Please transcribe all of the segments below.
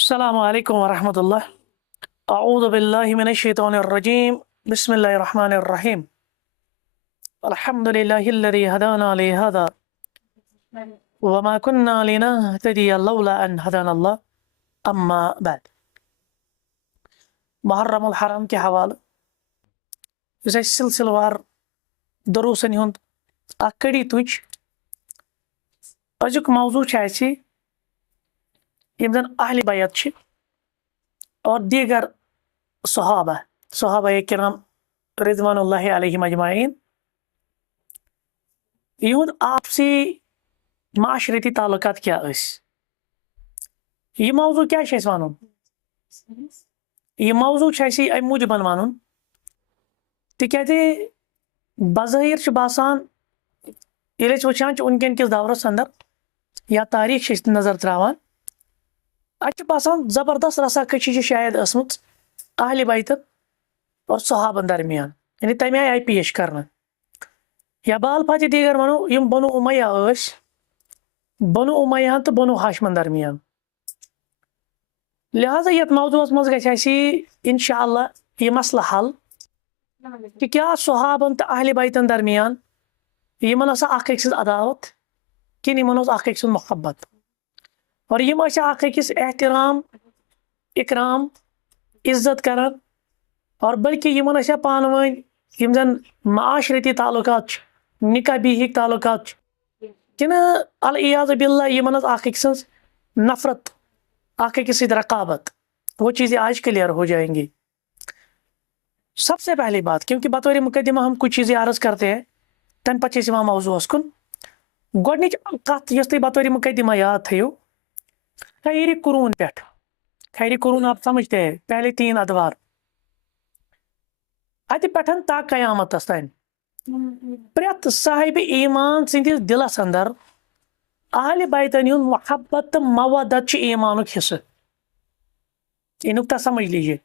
السلام علیکم ورحمۃ اللہ۔ اعوذ باللہ من الشیطان الرجیم، بسم اللہ الرحمن الرحیم۔ الحمد للہ الذی ہدانا لہذا وما كنا لنهتدی لولا ان ہدانا اللہ، اما بعد۔ محرم الحرام کے حوالہ یس اسہِ سلسلہ وار دروسن ہُنٛد اکھ کڑی تُج۔ أزیُک موضوع چھُ اَسہِ یِم زن اہل بیت چھِ اور دیگر صحابہ کرام رضوان اللہ علیہم اجمعین، یِہُنٛد آپسی معاشرتی تعلقات کیٛاہ ٲسۍ۔ یہِ موضوع کیٛاہ چھُ اَسہِ وَنُن؟ یہِ موضوع چھُ اَسہِ اَمہِ موٗجوٗبَن وَنُن تِکیٛازِ بظٲہِر چھُ باسان ییٚلہِ أسۍ وٕچھان چھِ وٕنکٮ۪ن کِس دورس انٛدر یا تاریٖخ چھِ أسۍ نظر ترٛاوان، اَتہِ چھُ باسان زبردست رسا کٔشی چھِ شاید ٲسمٕژ اہلِ بیتن اور صحابن درمیان، یعنی تَمہِ آیہِ آیہِ پیش کرنہٕ، یا بال فاتِ دیگر وَنو یِم بنو اُمیہ ٲسۍ، بنو اُمیہن تہٕ بنو ہاشمن درمیان۔ لہٰذا یتھ موضوعس منٛز گژھِ اَسہِ انشاء اللہ یہِ مسلہٕ حل کہ کیٛاہ صحابن تہٕ اہلِ بیتن درمیان یِمن ٲسا اکھ أکۍ سٕنٛز عداوت کِنہٕ یِمن اوس اکھ أکۍ سُنٛد محبت، اور یِم ٲسیا اکھ أکِس احترام اکرام عزت کران، اور بلکہ یِمن ٲسیا پانہٕ ؤنۍ یِم زن معاشرتی تعلقات چھِ، نکاح بیٖہِکۍ تعلقات چھِ، کِنہٕ العیاذ باللہ یِمن ٲس اکھ أکۍ سٕنٛز نفرت، اکھ أکِس سۭتۍ رقابت۔ وہ چیزیں آج کلیئر ہو جائیں گی۔ سب سے پہلی بات، کیونکہ بطور مقدمہ ہم کچھ چیزیں عرض کرتے ہیں تمہِ پتہٕ چھِ أسۍ یِوان موضوعس کُن۔ گۄڈنِچ کتھ یۄس تُہۍ بطور مقدمہ یاد تھٲیِو، خیر قرون پٮ۪ٹھ، خیر قرون آپ سمجھتے ہیں پہلے 3 ادوار، اتہِ پٮ۪ٹھ تا قیامتس تام پرٛٮ۪تھ صاحبِ ایمان سٕنٛدِس دِلس انٛدر اہلِ بیتن ہُنٛد محبت تہٕ مودت چھُ ایمانُک حصہٕ۔ یہ نقطہ سمجھ لیجیے،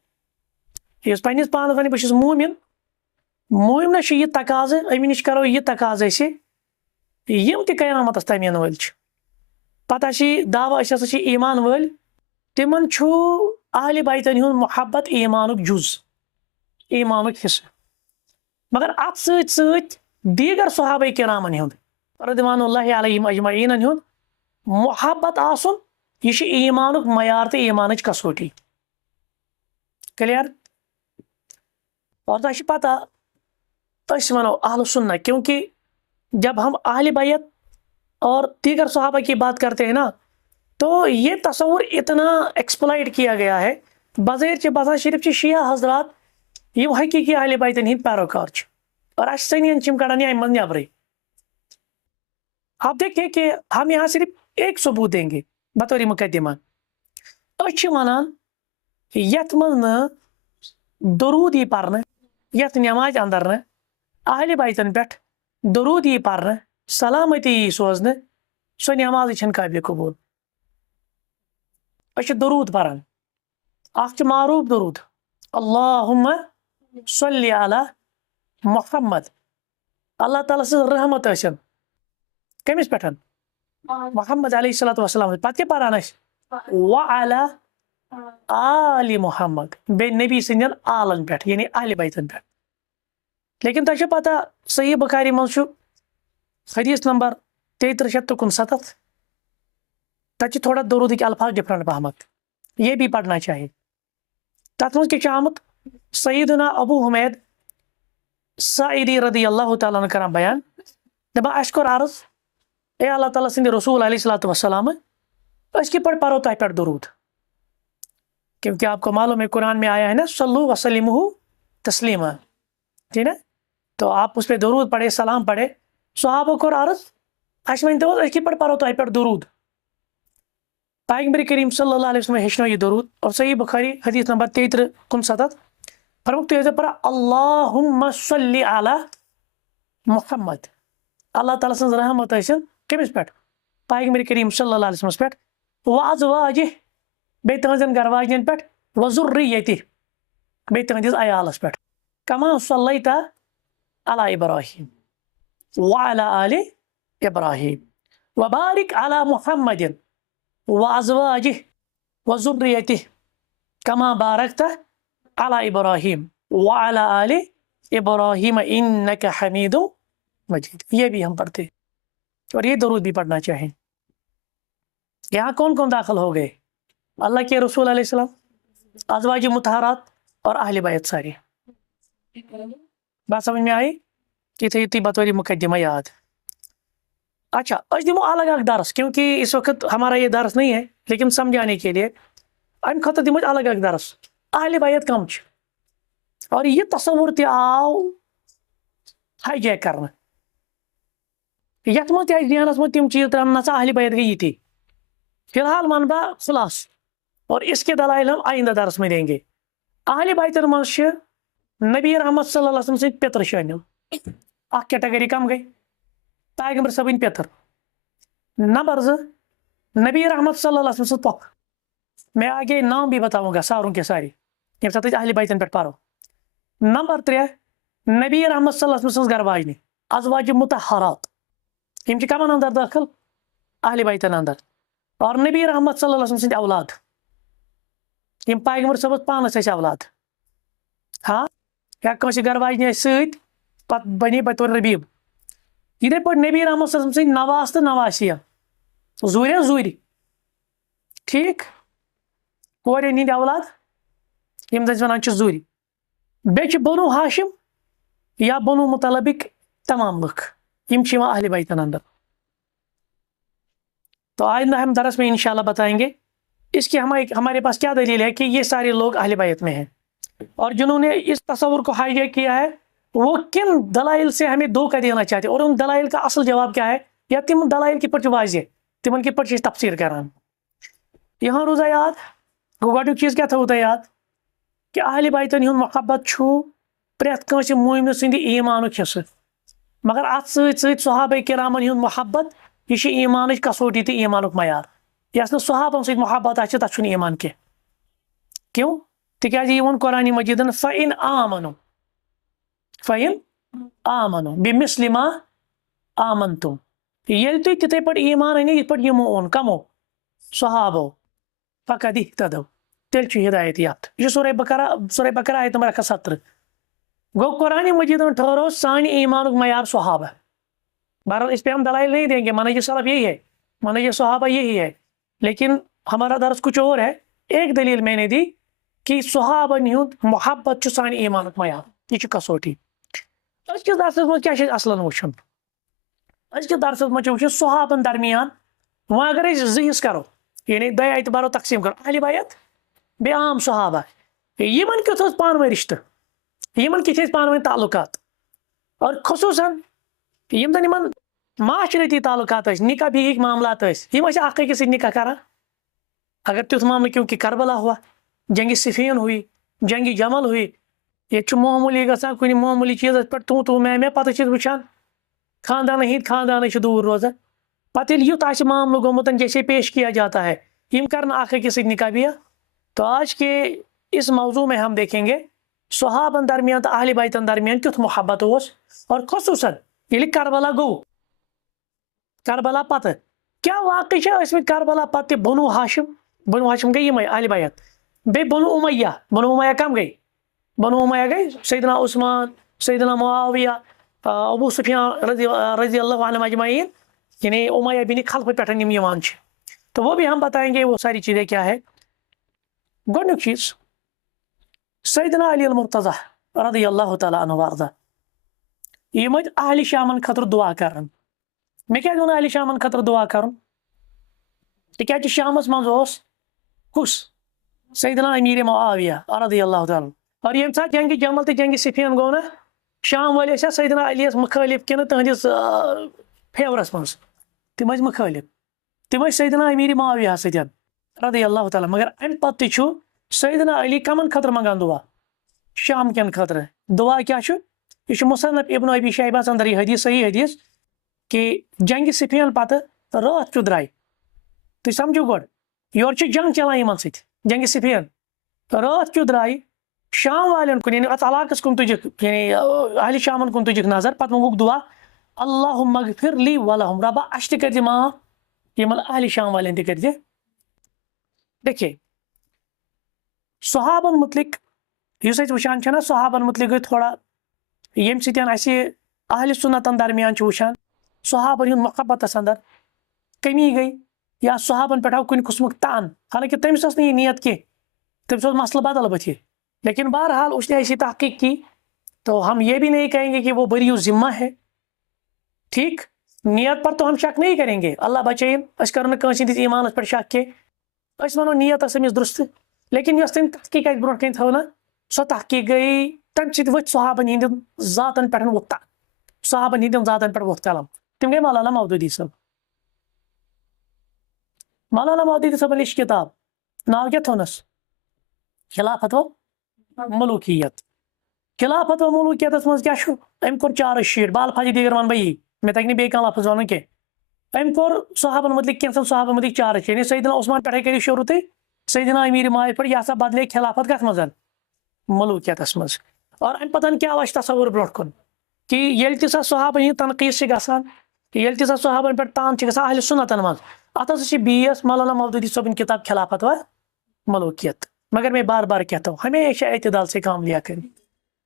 یُس پننِس پانس ونہِ بہٕ چھُس مومن، مومنس چھُ یہِ تقاضہٕ، أمہِ نِش کرو یہِ تقاضہٕ أسۍ یِم تہِ قیامتس تام یِنہٕ وٲلۍ چھِ، پتہ چھِ دعویٰ أسۍ ہسا چھِ ایمان وٲلۍ، تِمن چھُ اہلِ بیتن ہُنٛد محبت ایمانُک جُز، ایمانُک حصہٕ۔ مگر اتھ سۭتۍ سۭتۍ دیگر صحابہ کرامن ہُنٛد رضوان اللہ علیہم اجمعینن ہُنٛد محبت آسُن، یہِ چھُ ایمانُک معیار تہٕ ایمانٕچ کسوٹی۔ کلیئر؟ اور تۄہہِ چھِ پتہ أسۍ ونو اہل سنہ، کیونکہ جب ہم اہل بیت اور دیگر صحابہ کی بات کرتے ہیں نا، تو یہ تصور اتنا ایکسپلائٹ کیا گیا ہے، بظاہر چھِ باسان صرف چھِ شیعہ حضرات یِم حقیقی اہل بیتن ہٕنٛدۍ پیروکار چھِ، اور اسہِ سنین چھِ یِم کڑان یہِ امہِ منٛز نیبرٕے۔ آپ دیکھیں کہ ہم یہاں صرف ایک ثبوت دیں گے بطور مقدمہ۔ أسۍ چھِ ونان یتھ منٛز نہٕ درود یی پرنہٕ، یتھ نمازِ انٛدر نہٕ اہلِ بیتن پٮ۪ٹھ درود یی پرنہٕ، سلامتی یی سوزنہٕ، سۄ نمازٕے چھنہٕ قابلِ قبوٗل۔ أسۍ چھِ درود پران، اکھ چھُ معروٗف درود، اللہُمہ صلی علی محمد، اللہ تعالیٰ سٕنٛز رحمت ٲسِن کٔمِس پٮ۪ٹھ؟ محمد علیہ الصلوۃ والسلام۔ پتہٕ کیٛاہ پران أسۍ؟ وعلی آلِ محمد، بیٚیہِ نبی سٕنٛدٮ۪ن آلن پٮ۪ٹھ، یعنی اہلِ بیتن پٮ۪ٹھ۔ لیکن تۄہہِ چھو پتہ صحیح بخاری منٛز چھُ حدیث نمبر 3369، تتہِ چھِ تھوڑا درودٕکۍ الفاظ ڈفرنٹ پہمت، یہ بھی پڑھنا چاہیے۔ تتھ منٛز کیٛاہ چھُ آمُت؟ سیدنا ابو حمید ساعدی رضی اللہ تعالیٰ عنہ کران بیان، دپان اسہِ کوٚر عرض، اے اللہ تعالیٰ سٕنٛدِ رسول علیہ الصلوۃ والسلام، أسۍ کِتھ پٲٹھۍ پرو تۄہہِ پٮ۪ٹھ درود؟ کیونکہ آپ کو معلوم ہے قرآن میں آیا ہے نا صلو وسلموا تسلیما، ٹھیک ہے؟ تو آپ اس پہ درود پڑھے، سلام پڑھے۔ صحابہ کوٚر عرض، اسہِ ؤنۍتو حظ أسۍ کِتھ پٲٹھۍ پرو تۄہہِ پٮ۪ٹھ درود؟ پیغمبر کریم صلی اللہ علیہ وسلم ہیٚچھنٲو یہِ درود، اور صحیح بخاری حدیث نمبر 3369 فرمووُکھ تُہۍ ٲسۍزیو پران اللہُمہ صلی علی محمد، اللہ تعالیٰ سٕنٛز رحمت ٲسِن کٔمِس پٮ۪ٹھ؟ پیغمبر کریم صلی اللہ علیہ وسلمس پٮ۪ٹھ، وازواجہ، بیٚیہِ تٕہنٛزن گھر واجنٮ۪ن پٮ۪ٹھ، وذُرِّیَتہِ، بیٚیہِ تٕہنٛدِس عیالس پٮ۪ٹھ، کما صلیت علی ابراہیم وعلی آلِ ابراہیم وبارک علی محمد وازواجہ وذریتہ کما بارکت علی ابراہیم وعلی آل ابراہیم انک حمید مجید. یہ بھی ہم پڑھتے اور یہ درود بھی پڑھنا چاہیں. یہاں کون کون داخل ہو گئے؟ اللہ کے رسول علیہ السلام، ازواج مطہرات اور اہل بیت سارے. بات سمجھ میں آئی؟ یہ بطوری مقدمہ یاد. اچھا اس دمو الگ الگ درس، کیونکہ اس وقت ہمارا یہ درس نہیں ہے، لیکن سمجھانے کے لیے ام خطر دمو الگ الگ درس. اہل بیت کم چھ اور یہ تصور تہ آو ہائی جیک کرنا. یت من تہ ذہنس من تم چیز تران نسا اہل بیت گئی تھی. فی الحال من با خلاص اور اس کے دلائل ہم آئندہ درس میں دیں گے. اہل بیت من نبی رحمت صلی اللہ علیہ وسلم سے پیتر شامل. اخ کیٹگری کم گئی، پیغمبر صبن پیتر. نمبر 2 نبی رحمت صلی اللہ علیہ وسلم سے پوپ. میں آگے نام بھی بتاؤں گا ساروں کے ساری یم سات اہل بیتن پہ پارو. نمبر 3 نبی رحمت صلی اللہ علیہ وسلم گھر واجنہ ازواج مطہرات یم چھ کمن اندر داخل اہل بیتن اندر. اور نبی رحمت صلی اللہ علیہ وسلم اولاد یم پیغمبر صبس پانس اس اولاد. ہاں یا کنس گھر واجنہ ست پت بنی بطور ربیب. یتھے پہ نبی رحمت صلی اللہ علیہ وسلم نواز تو نواسیہ زوریا زوری. ٹھیک کورین ہند اولاد یم زن ونان زوری. بیچ بنو ہاشم یا بنو مطلبک تمام لکھ یم چھ اہل بیتن اندر. تو آئندہ ہم درس میں انشاءاللہ بتائیں گے اس کی ہمارے پاس کیا دلیل ہے کہ یہ سارے لوگ اہل بیت میں ہیں. اور جنہوں نے اس تصور کو ہائی جیک کیا ہے وہ کن دلائل سے ہمیں دھوکہ دینا چاہتے ہیں، اور ان دلائل کا اصل جواب کیا ہے یا تم دلائل کی پٹ واضح تمن کی پٹ تفسیر کران. یہاں روزہ یاد گوڈنیک چیز کیا تھوت یاد کہ اہل بیتن ہند محبت چھو پریت کنس مومن سند ایمانک حصہ. مگر ات ست صحابہ کرامن ہند محبت یہ ایمان کسوٹی تو ایمانک معیار. یس نا صحابن ست محبت آ تک ایمان کی. کیوں؟ تکیاز یہ ون قرآن مجیدن فَإِنْ آمنوا بِمِثْلِ مَا آمَنْتُمْ. یل تُہۍ تِتھے پٲٹھۍ ایمان أنِو یِتھ پٲٹھۍ یِمو اوٚن کمو صحابو فقد اهتدوا تیٚلہِ چھُ ہدایت یتھ. یہ سورہ بقرہ آیت نمبر 170. گو قرآن مجیدن ٹھہرو سانہ ایمانک معیار صحابہ. بہرحال اس پہ ہم دلائل نہیں دیں گے، منہج سلف یہی ہے، منہج صحابہ یہی ہے، لیکن ہمارا درس کچھ اور ہے. ایک دلیل میں نے دی کہ صحابہ ہند محبت سانہ ایمانک معیار، یہ کسوٹی. اس کس درسس من کیا اصلاً وچھن؟ اس کس درسس من وچھن صحابن درمیان وۄنۍ اگر أسۍ زٕ حصہٕ کرو یعنی دۄیو اعتبارو تقسیم کرو اہل بیت بیٚیہِ عام صحابہ یمن کیُتھ اوس پانہٕ ؤنۍ رشتہٕ، یمن کِتھ ٲسۍ پانہٕ ؤنۍ تعلقات، اور خصوصاً یم زن یمن معاشرتی تعلقات ٲسۍ نکاح بیہٕکۍ معاملات ٲسۍ یم ٲسۍ اکھ أکِس سۭتۍ نکاح کران. اگر تیُتھ معاملہ کیونکہ کربلا ہوا، جنگ صفین ہوئی، جنگ جمل ہوئی، یہ معمولی گژھان کُنہِ معمولی چیزس پہ تو میں پتہ چھِ وٕچھان خاندان ہند خاندان دور روزان. پتہ ییٚلہِ یُتھ آسہِ معاملہ گوٚمُت جیسے پیش کیا جاتا ہے یم کرن اکھ أکِس سۭتۍ نکاح بیاہ. تو آج کے اس موضوع میں ہم دیکھیں گے صحابن درمیان تو اہل بیتن درمیان کیُتھ محبت اوس، اور خصوصاً ییٚلہِ کربلا گوٚو، کربلا پتہ کیا واقع چھِ ٲسمٕتۍ کربلا پتہٕ تہِ بنو ہاشم گٔے یمے اہل بیت. بیٚیہِ بنو امیہ کم گئی؟ بنو امیہ گئی سیدنا عثمان، سیدنا معاویہ، ابو سفیان رضی اللہ عنہم اجمعین، یعنی امیہ بن خلف پہ یم یوان چھِ. تو وہ بھی ہم بتائیں گے وہ ساری چیزیں کیا ہے. گۄڈنیُک چیز سیدنا علی المرتضیٰ رضی اللہ تعالیٰ عنہ وارضہ یم اہل شامن خطر دعا کرن. مےٚ کیٛازِ ووٚن اہل شامن خطر دعا کرن؟ تِکیٛازِ شامس منٛز اوس کُس؟ سیدنا امیر معاویہ رضی اللہ تعالیٰ. اور یم سات جنگ جمل تو جنگ صفین گو نا شام والے ٲسیا سیدنا علی یس مخالف کنہ تہندس فیورس مز؟ تم ٲسۍ مخالف، تم ٲسۍ سیدنا امیر معاویہ سۭتۍ رضی اللہ تعالیٰ. مگر امہ پتہٕ تہِ چھُ سیدنا علی کمن خطر منگان دعا؟ شام کن خطر. دعا کیا چھُ؟ یہ چھُ مصنف ابن ابی شیبہس اندر یہ حدیث صحیح حدیث کہ جنگ صفین پتہٕ رات کیُتھ درٛاے. تُہۍ سمجھو گۄڈٕ یورٕ چھِ جنگ چلان یمن سۭتۍ جنگ صفین، رات کیُتھ درٛاے شام والن کن یعنی ات علاقس کن تجک یعنی اہل شامن کن تجک نظر. پتہٕ منگوک دعا اللہم اغفر لی ولہم، ربا اَسہِ تہِ کٔرۍ زِ معاف یمن اہل شام والن تہِ کٔرۍ زِ. دیکھیے صحابن متعلق یُس أسۍ وٕچھان چھِ نا صحابن متعلق گٔے تھوڑا ییٚمہِ سۭتۍ اَسہِ اہلِ سُنتن درمیان چھِ وٕچھان صحابن ہُنٛد محبتس اندر کمی گٔے یا صحابن پٮ۪ٹھ آو کُنہِ قٕسمُک تان، حالانکہ تٔمِس ٲس نہٕ یہِ نیت کینٛہہ، تٔمِس اوس مسلہٕ بدل بٕتھِ، لیکن بہرحال اس نے ایسی تحقیق کی تو ہم یہ بھی نہیں کہیں گے کہ وہ بری ذمہ ہے، ٹھیک، نیت پر تو ہم شک نہیں کریں گے، اللہ بچائن أسۍ کرو نہٕ کٲنٛسہِ ہٕنٛدِس ایٖمانس پٮ۪ٹھ شک کینٛہہ، أسۍ وَنو نیت ٲس أمِس درُست، لیکن یۄس تٔمۍ تحقیق اَتہِ برونٛٹھ کَنۍ تھٲو نا سۄ تحقیق گٔے تَمہِ سۭتۍ ؤتھۍ صحابن ہٕنٛدٮ۪ن ذاتن پٮ۪ٹھ ووٚتھ تَتھ، صحابن ہٕنٛدٮ۪ن ذاتن پٮ۪ٹھ ووٚتھ قلم، تِم گٔے مولانا مودودی صٲب. مولانا مودودی صٲبن لیٖچھ کِتاب، ناو کیٛاہ تھوونس؟ خلافت و ملوکیت. خلافت و ملوکیتس منٛز کیٛاہ چھُ؟ أمۍ کوٚر چارٕج شیٖٹ، بالفاظِ دیٖگر وَنہٕ بہٕ یی، مےٚ تَگہِ نہٕ بیٚیہِ کانٛہہ لفظ وَنُن کینٛہہ. أمۍ کوٚر صحابن متعلق کینٛژن صحابن متعلق چارٕج، یعنی سیدنا عثمان پٮ۪ٹھے کٔرِو شروٗع تُہۍ سیدنا امیٖر معاویہ پٮ۪ٹھ، یہِ ہسا بدلے خلافت کتھ منٛز؟ ملوکیتس منٛز. اور اَمہِ پتہٕ کیٛاہ آو اَسہِ تصوُر برونٛٹھ کُن کہِ ییٚلہِ تہِ سۄ صحابن ہِنٛز تنقیٖد چھِ گژھان، ییٚلہِ تہِ سۄ صحابن پٮ۪ٹھ تان چھِ گژھان اہلِ سُنتن منٛز، اتھ ہسا چھِ بیس مولانا مودودی صٲبٕنۍ کتاب خلافت و ملوکیت. مگر میں بار بار کہتا ہوں ہمیشہ اعتدال سے کام لیا کریں،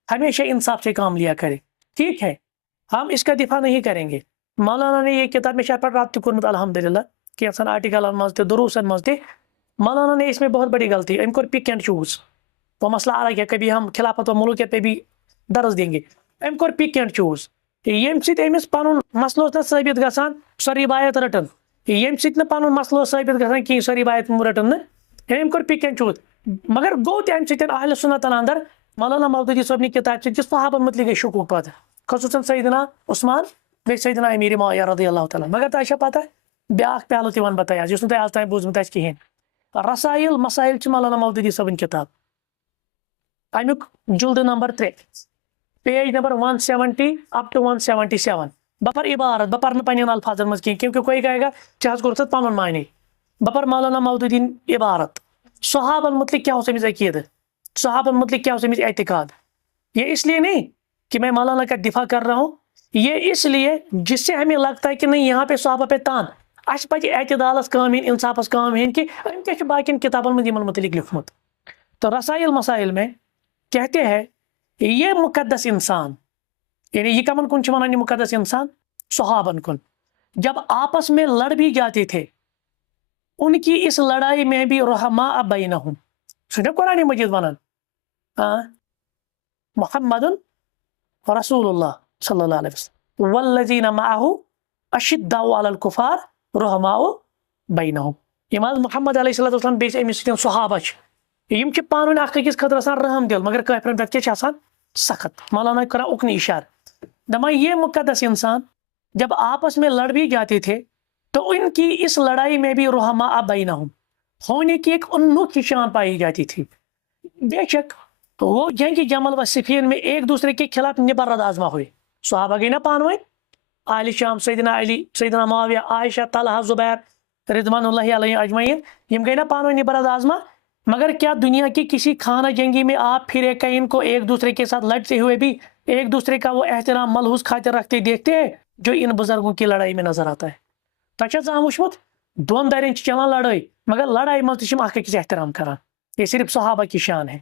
ہمیشہ انصاف سے کام لیا کریں، ٹھیک ہے، ہم اس کا دفاع نہیں کریں گے. مولانا نے یہ کتاب میں شاید رات تہ کورمت الحمدللہ کینژن آرٹیکلن مز تہ دروسن مز تہ، مولانا نے اس میں بہت بڑی غلطی، ام کور پک اینڈ چوز، وہ مسئلہ الگ ہے، کبھی ہم خلافت و ملوکیت پہ بھی درس دیں گے. ام کور پک اینڈ چوز، یم سۭتۍ أمِس پنُن مسلہٕ اوس نہٕ ثٲبت گژھان سۄ روایت رٹن، یم سۭتۍ نہٕ پنُن مسلہٕ اوس ثٲبت گژھان کِہیٖنۍ سۄ روایت رٹن نہٕ، ام کور پک اینڈ چوز. مگر گوٚو تہِ امہِ سۭتۍ اہلِ سُنتن اندر مولانا مودودی صٲبنہِ کتاب سۭتۍ صحابن متعلق گٔے شکوٗک پتہٕ، خصوٗصن سیدنا عثمان بیٚیہِ سیدنا امیٖر معاویہ رضی اللہ تعالیٰ. مگر تۄہہِ چھا پتہ بیاکھ پہلو تہِ ونہٕ بہٕ تۄہہِ آز یُس نہٕ تۄہہِ آز تام بوٗزمُت آسہِ کِہیٖنۍ. رسائل مسائل چھِ مولانا مودودی صٲبٕنۍ کتاب، امیُک جلدٕ number 3 page number 170 up to 177. بہٕ پرٕ عبارت، بہٕ پرٕ نہٕ پننٮ۪ن الفاظن منٛز کینٛہہ کیونکہ کوئی کہے گا ژےٚ حظ کوٚرُتھ پنُن معنے. بہٕ پرٕ مولانا مودودی عبارت، صحابن متعلق کیا اوس أمِس عقیدہ، صحابن متعلق کیا اوس أمِس اعتقاد. یہ اس لیے نہیں کہ میں مولانا کا دفاع کر رہا ہوں، یہ اس لیے جس سے ہمیں لگتا ہے کہ نہیں یہاں پہ صحابہ پہ تان، اس پزِ اعتدالس کام ہین، انصافس کام ہین کہ أمۍ کیٛاہ چھُ باقین کتابن منٛز یِمن متعلق لیوکھمُت. تو رسائل مسائل میں کہتے ہیں یہ مقدس انسان، یعنی یہ کمن کن چھُ ونان یہ مقدس انسان؟ صحابن کن. جب آپس میں لڑ بھی جاتے تھے ان کی اس لڑائی میں بھی رحماء بینہم، سنو قرآن مجید ونان محمد رسول اللہ صلی اللہ علیہ وسلم والذین معه اشداء علی الکفار رحماء بینہم. یم حظ محمد علیہ الصلوۃ والسلام بیٚیہِ أمِس سۭتۍ صحابہ چھِ، یم چھِ پانہٕ ؤنۍ اکھ أکِس خٲطرٕ آسان رحم دل، مگر کٲفرن پٮ۪ٹھ کیٛاہ چھِ آسان؟ سخت. مولانا کران اکنی اشارہ، دپان یہ مقدس انسان جب آپس میں لڑ بھی جاتے تھے تو ان کی اس لڑائی میں بھی رحماء بینہم ہونے کی ایک انوکھی شان پائی جاتی تھی. بے شک وہ جنگ جمل و صفین میں ایک دوسرے کے خلاف نبرد آزما ہوئے، صحابہ گئی نا پانوئی، اہل شام سیدنا علی، سیدنا معاویہ، عائشہ، طلحہ، زبیر رضوان اللہ علیہ اجمعین، یم گئی نا پانوئی نبرد آزما. مگر کیا دنیا کی کسی خانہ جنگی میں آپ پھر ان کو ایک دوسرے کے ساتھ لڑتے ہوئے بھی ایک دوسرے کا وہ احترام ملحوظ خاطر رکھتے دیکھتے ہیں جو ان بزرگوں کی لڑائی میں نظر آتا ہے؟ تۄہہِ چھا زانٛہہ وٕچھمُت دون دارین چھ چلان لڑائی مگر لڑائی منٛز تہِ چھِ یِم اکھ أکِس احترام کران؟ یہ صرف صحابہ کی شان ہے،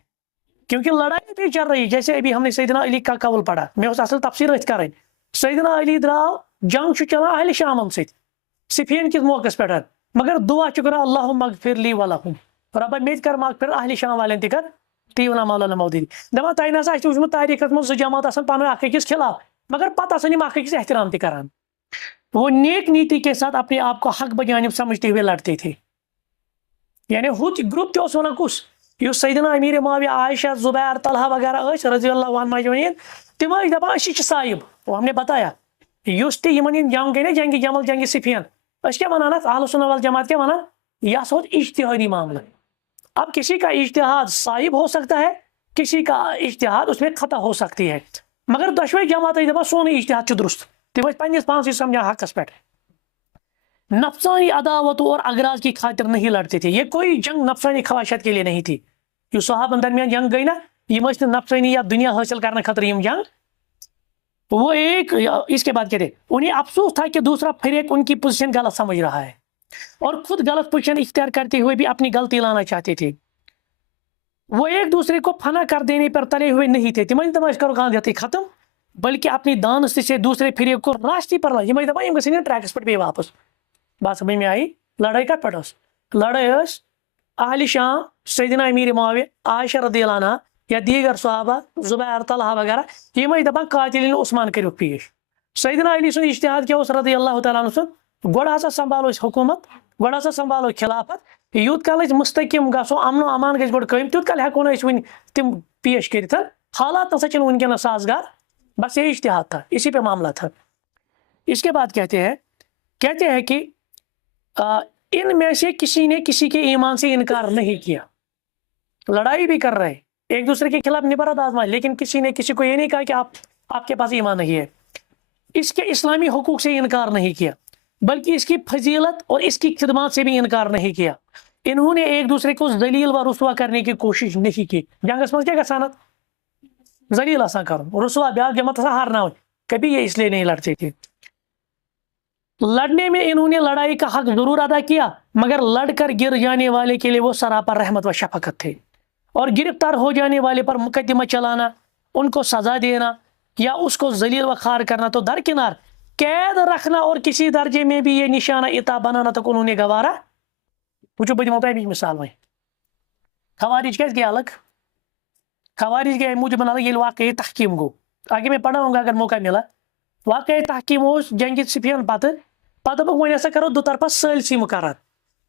کیونکہ لڑائی بھی چل رہی ہے. جیسے ابھی ہم نے سیدنا علی کا قول پڑھا، میں اس اصل تفسیر اتھ کریں. سیدنا علی دراو جنگ چھُ چلان اہل شامن سۭتۍ صفین کس موقعس پٮ۪ٹھ، مگر دعا چھُ کران اللہم اغفر لی ولہم، رۄبا مےٚ تہِ کر مغفرت اہل شام والٮ۪ن تہِ کر. تی ونان مولانا مودودی، دپان تۄہہِ نسا آسہِ وٕچھمُت تاریٖخس منٛز زٕ جماعت آسان پانہٕ ؤنۍ اکھ أکِس خلاف مگر پتہٕ آسان یِم اکھ أکِس احترام تہِ کران. وہ نیک نیتی کے ساتھ اپنے آپ کو حق بجانب سمجھتے ہوئے لڑتے تھے. یعنی ہُتھ گروپ تہِ اوس ونان کُس؟ یُس سیدنا امیر معاویہ، عائشہ، زبیر، طلحہ وغیرہ ٲسۍ رضی اللہ عنہum اجمعین، تِم ٲسۍ دپان أسۍ چھِ صاحب. وہ ہم نے بتایا یُس تہِ یِمن یِم جنگ گٔے نا جنگِ جمل جنگِ صفین، أسۍ کیٛاہ ونان اتھ اہل سنہ والجماعت کیٛاہ ونان؟ یہ ہسا اوس اجتہادی معاملہ. اب کسی کا اجتہاد صائب ہو سکتا ہے، کسی کا اجتہاد اس میں خطا ہو سکتی ہے، مگر دۄشوے جماعت دپان سون اجتہاد چھُ درست. تم ٲسۍ پننس پانسٕے سمجھان حقس پٮ۪ٹھ. نفسانی عداوتوں اور اغراض کی خاطر نہیں لڑتے تھے. یہ کوئی جنگ نفسانی خواہشات کے لیے نہیں تھی. جو صحابہ درمیان جنگ گئی نا یہ ٲسۍ نہٕ نفسانی یا دنیا حاصل کرنے خاطر یم جنگ. وہ ایک اس کے بعد کہتے انہیں افسوس تھا کہ دوسرا فریق ان کی پوزیشن غلط سمجھ رہا ہے اور خود غلط پوزیشن اختیار کرتے ہوئے بھی اپنی غلطی لانا چاہتے تھے. وہ ایک دوسرے کو فنا کر دینے پر تلے ہوئے نہیں تھے تم دپان کرو گاندھی ختم بلکہ اپنی دانس سے دوسرے فریق کو راستے پر لائے دپان گھن ٹریکس پہ بیٚیہِ واپس بس میں آئی لڑائی کت پہ لڑائی اہل شام سیدنا امیر معاویہ عائشہ رضی اللہ عنہ یا دیگر صحابہ زبیر طلحہ وغیرہ یہ دپان قاتلین عثمان کرو پیش سیدنا علی سن اجتہاد کیا اس رضی اللہ تعالیٰ عنہ سن گوڑ ہسا سنبھالو حکومت گوڑ ہسا سنبھالو خلافت یوت کال مستقم گھو امن و امان گھس گوڑ قائم تیوت کال ہیکو ون تم پیش کرت حالات نسا چھ ونکس سازگار بس یہ اجتہاد تھا اسی پہ معاملہ تھا اس کے بعد کہتے ہیں کہ ان میں سے کسی نے کسی کے ایمان سے انکار نہیں کیا لڑائی بھی کر رہے ایک دوسرے کے خلاف نبرد آزمائے لیکن کسی نے کسی کو یہ نہیں کہا کہ آپ کے پاس ایمان نہیں ہے اس کے اسلامی حقوق سے انکار نہیں کیا بلکہ اس کی فضیلت اور اس کی خدمات سے بھی انکار نہیں کیا انہوں نے ایک دوسرے کو ذلیل و رسوا کرنے کی کوشش نہیں کی جنگس من کیا گسانت ذلیل آسان کرو رسوا بیاکھ جمت ہارنا ہو کبھی یہ اس لیے نہیں لڑتے تھے لڑنے میں انہوں نے لڑائی کا حق ضرور ادا کیا مگر لڑ کر گر جانے والے کے لیے وہ سراپر رحمت و شفقت تھے اور گرفتار ہو جانے والے پر مقدمہ چلانا ان کو سزا دینا یا اس کو ذلیل و خوار کرنا تو درکنار قید رکھنا اور کسی درجے میں بھی یہ نشانہ عطا بنانا تک انہوں نے گوارا وچو بہ دمو تۄہہِ مثال وۄنۍ خوارج کیٛازِ گٔے الگ خوارج گٔے موجود الگ ییٚلہِ واقعی تحکیم گو آگے میں پڑھاؤں گا اگر موقع ملا واقعی تحکیم اوس جنگِ صفین پتہٕ دوٚپُکھ وۄنۍ ہسا کرو دُطرفہ ثٲلسی مقرر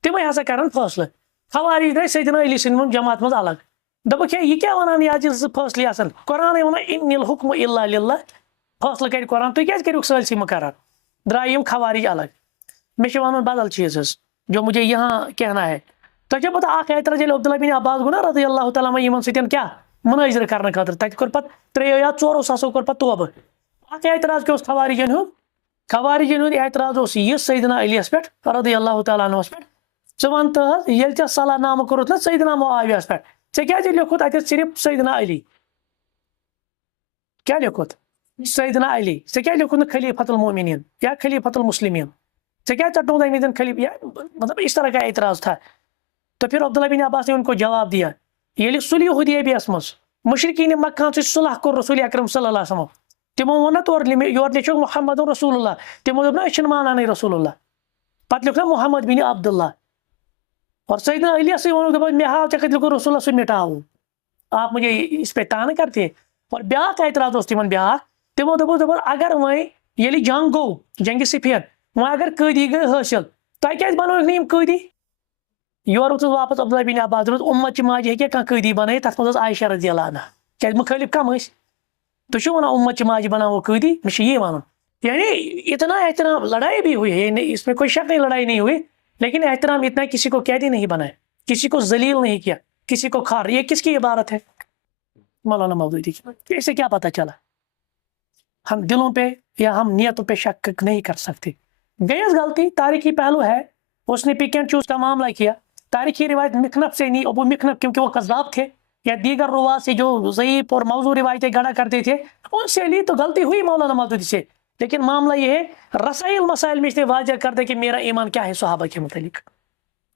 تِمے ہسا کرن فٲصلہٕ خوارج درٛاے سیدنا علی سٕنٛدِ جماعت منٛز الگ دوٚپُکھ ہے یہ کیٛاہ وَنان یہِ حظ چھِ زٕ فٲصلہٕ آسان قرآنٕے ووٚنُن اِنِ الحُکمُ اِلّا لِلّہ فٲصلہٕ کرِ قرآن تُہۍ کیٛازِ کٔرِو ثٲلسی مقرر درٛاے یِم خوارج الگ مےٚ چھُ وَنُن بدل چیٖز حظ جو مجھے یہاں کہنا ہے تۄہہِ چھو پتہ اکھ اعتراض ییٚلہِ عبداللہ بن عباس گوٚو نا رضی اللہ تعالیٰ عنہ یِمن سۭتۍ کیٛاہ منٲظرٕ کرنہٕ خٲطرٕ تتہِ کوٚر پتہٕ 3 یا 4 ساسو کوٚر پتہٕ توبہٕ اکھ اعتراض کیٛاہ اوس خوارجن ہُنٛد خوارجن ہُنٛد اعتراض اوس یہِ سیدنا علیَس پٮ۪ٹھ رضی اللہ تعالیٰ عنہس پٮ۪ٹھ ژٕ وَن تہٕ حظ ییٚلہِ ژےٚ صلح نامہٕ کوٚرُتھ نا سیدنا معاویہس پٮ۪ٹھ ژےٚ کیٛازِ لیوکھُتھ اتٮ۪تھ صرف سیدنا علی کیٛاہ لیوکھُتھ سیدنا علی ژےٚ کیٛازِ لیوکھُتھ نہٕ خلیفۃ المومنین یا خلیفۃ المسلمین ژےٚ کیٛازِ ژٹنوو تَمہِ خلیف یا مطلب اس طرح کا اعتراض تھا تو پھر عبداللہ بن عباس نے ان کو جواب دیا ییٚلہِ صلح حدیبیہس منٛز مشرکین مکہ سۭتۍ صلح کوٚر رسول اکرم صلی اللہ علیہ وسلم تمو ووٚن نا تورٕ یورٕ لیکھِکھ محمد رسول اللہ تمو دوٚپ نا أسۍ چھِنہٕ مانانٕے رسول اللہ پتہٕ لیوکھ نا محمد بن عبداللہ اور سیدنا علیَس سے ووٚنُکھ دوٚپُن مےٚ ہاو ژےٚ کتہِ لیوکھُتھ رسول اللہ سُہ مٹاوُن آپ مجھے اس پہ تانہٕ کرتے اور بیاکھ اعتراض اوس تِمن بیاکھ تمو دوٚپُکھ اگر وۄنۍ ییٚلہِ جنگ گوٚو جنگہِ صفین وۄنۍ اگر قٲدی گٔے حٲصِل تۄہہِ کیٛازِ بنٲوِکھ نہٕ یِم قٲدی یورٕ ووٚتھُس واپس عبداللہ بن عباس دوٚپُس اُمت ماجہِ ہیٚکیٛاہ کانٛہہ قٲدی بنٲیِتھ تتھ منٛز ٲس عائشہ رضی اللہ عنہ کیٛازِ مُخٲلف کم ٲسۍ تُہۍ چھِو ونان اُمت ماجہِ بناوو قٲدی مےٚ چھُ یی ونُن یعنی اتنا احترام لڑائی بھی ہوئی ہے اس میں کوئی شک نہیں لڑائی نہیں ہوئی لیکن احترام اتنا کسی کو قیدی نہیں بنائے کسی کو ذلیل نہیں کیا کسی کو کھار یہ کس کی عبارت ہے مولانا مودودی کی اسے کیا پتہ چلا ہم دلوں پہ یا ہم نیتوں پہ شک نہیں کر سکتے گیس غلطی تاریخی پہلو ہے اس نے پک اینڈ چوز کا معاملہ کیا تاریخی روایت مخنف سے نہیں ابو مخنف کیونکہ وہ قذاب تھے یا دیگر روات سے جو ضعیف اور موضوع روایتیں گڑا کرتے تھے ان سے لی تو غلطی ہوئی مولانا مودودی سے لیکن معاملہ یہ ہے رسائل مسائل میں اس نے واضح کر دیا کہ میرا ایمان کیا ہے صحابہ کے متعلق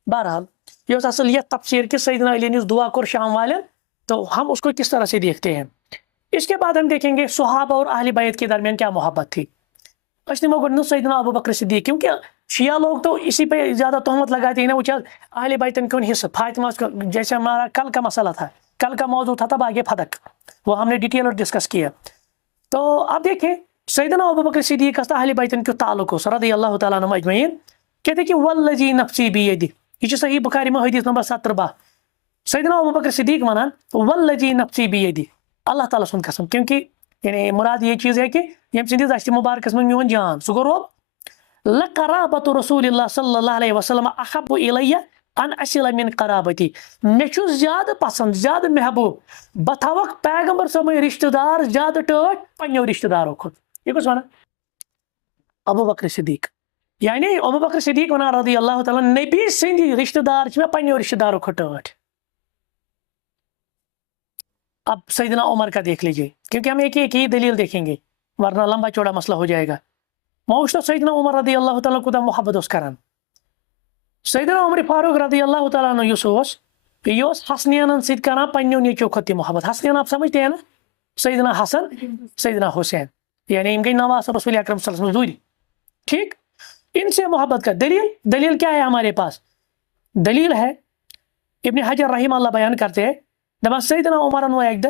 بہرحال یہ اصل یہ تفسیر کہ سیدنا علی نے دعا کر شام والے تو ہم اس کو کس طرح سے دیکھتے ہیں اس کے بعد ہم دیکھیں گے صحابہ اور اہل بیت کے درمیان کیا محبت تھی اس نے سیدنا ابو بکر صدیق کیونکہ شیعہ لوگ تو اسی پہ زیادہ تہمت لگاتے ہیں نا وہ اہل بیتن کیوں حصہ فاطمہ جیسے ہمارا کل کا مسئلہ تھا کل کا موضوع تھا تب آگے فتق وہ ہم نے ڈیٹیل اور ڈسکس کیا تو اب دیکھیں سیدنا ابو بکر صدیق کا اہل بیتن کے تعلق ہو رضی اللہ تعالیٰ عنہم اجمعین کہتے کہ والذی نفسی بیدی یہ صحیح بخاری میں حدیث نمبر 17 سیدنا ابو بکر صدیق ونان والذی نفسی بیدی اللہ تعالیٰ سن قسم کیونکہ یعنی مراد یہ چیز ہے کہ یم سندس دشت مبارکس میں میون جان سہ گو روب لقرابت رسول اللہ صلی اللہ علیہ وسلم احب الیہ ان اصل من قرابتی مے چھُ زیادہ پسند زیادہ محبوب بتھاوک پیغمبر سمے رشتہ دار زیادہ ٹٲٹھ پنٛنیو رشتہ دارو کھۄتہٕ یہ کُس ونان ابو بکر صدیق یعنی ابو بکر صدیق ونان رضی اللہ تعالیٰ نبی سندی رشتہ دار چھِ مےٚ پنٛنیو رشتہ دارو کھۄتہٕ ٹٲٹھ اب سیدنا عمر کا دیکھ لیجئے کیونکہ ہم ایک ہی دلیل دیکھیں گے ورنہ لمبا چوڑا مسئلہ ہو جائے گا موش تو سیدنا عمر رضی اللہ تعالیٰ کوتاہ محبت اس کران سیدنا عمر فاروق رضی اللہ تعالیٰ عنہ یُس اوس یہ حسنینن سۭتۍ کران پننیو نیچو کھۄتہٕ تہِ محبت. حسنین آپ سمجھتے ہیں نا؟ سیدنا حسن سیدنا حسین، یعنی ان گئی نواز رسول اکرم صلی اللہ علیہ وسلم دوری. ٹھیک، ان سے محبت کا دلیل کیا ہے ہمارے پاس؟ دلیل ہے ابن حجر رحمہ اللہ بیان کرتے ہیں، دپان سیدنا عمرن و ایک دہ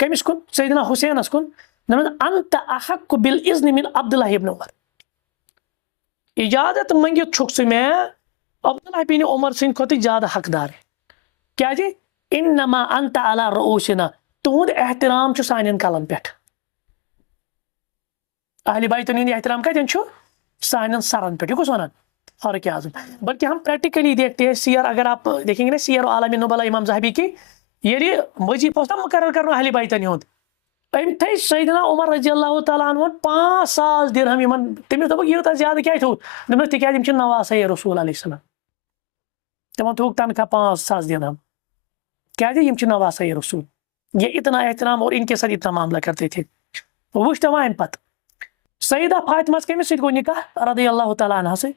کمس کن؟ سیدنا حسینس کن، دپان انت احق بالاذن من عبداللہ ابن عمر. اجازت منگت چھک سے میں عبداللہ بن عمر سن کھوتہ زیادہ حقدار ہے. کیا جی؟ انما انت علی رؤوسنا، تہد احترام چھ سانین کلن پہ. اہل بیتن ہند احترام کتن چھ؟ سانین سرن پہ. یہ کس ونان؟ فاروق اعظم. بلکہ ہم پریکٹیکلی دیکھتے ہیں سیر، اگر آپ دیکھیں گے نا سیر و عالم نبلا امام ذہبی کی، یہ وظیفہ اوس نا مقرر کرنا اہل بیتن ہند، ام تھے سیدنا عمر رضی اللہ تعالیٰ عنہ 5 ساس درہم تمس دوپک یوتہ زیادہ کیا تھو؟ دپس تکیاز یم چھ نواسے رسول علیہ السلام، تمن تھوک تنخواہ 5 ساس درہم. کیا جی؟ یم چھ نواسے رسول. یہ اتنا احترام اور ان کے ساتھ اتنا معاملہ کرتے تھے. وچھ تو ام پتہ سیدہ فاطمہ کمس سۭتۍ گوٚو نکاح رضی اللہ تعالیٰ عنہ سے؟